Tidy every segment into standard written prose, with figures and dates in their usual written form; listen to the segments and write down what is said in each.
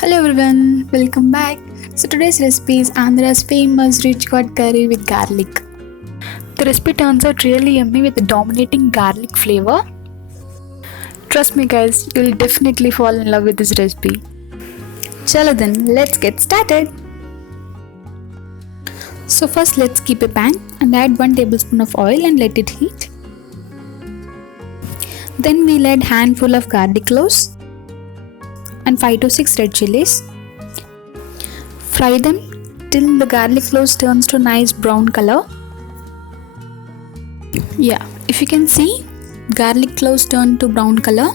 Hello everyone, welcome back. So today's recipe is Andhra's famous rich curd curry with garlic. The recipe turns out really yummy with a dominating garlic flavor. Trust me guys, you'll definitely fall in love with this recipe. Chalo then, let's get started. So first let's keep a pan and add 1 tablespoon of oil and let it heat. Then we'll add handful of garlic cloves and 5 to 6 red chilies. Fry them till the garlic cloves turns to nice brown color. Yeah, if you can see, garlic cloves turn to brown color.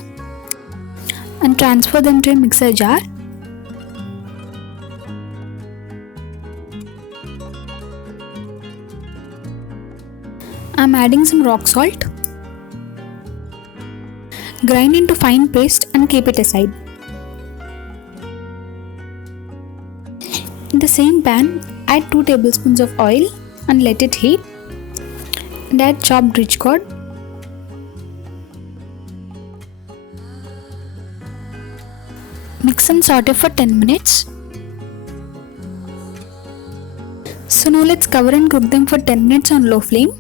And transfer them to a mixer jar. I'm adding some rock salt. Grind into fine paste and keep it aside. In the same pan, add 2 tablespoons of oil and let it heat. And add chopped rich curd. Mix and saute for 10 minutes. So now let's cover and cook them for 10 minutes on low flame.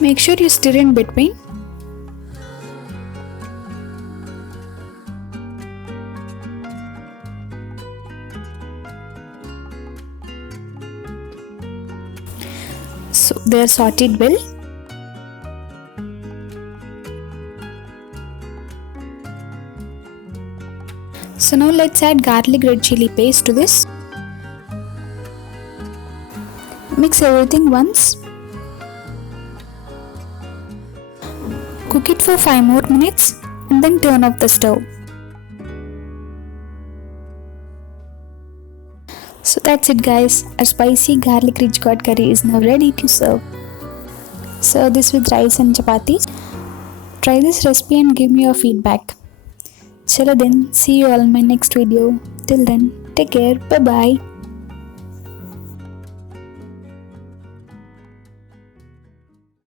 Make sure you stir in between. So they are sauteed well. So now let's add garlic red chili paste to this. Mix everything once. Cook it for 5 more minutes and then turn off the stove. So that's it guys, our spicy garlic rich curd curry is now ready to serve. Serve this with rice and chapatis. Try this recipe and give me your feedback. Chalo then, see you all in my next video. Till then, take care, bye bye.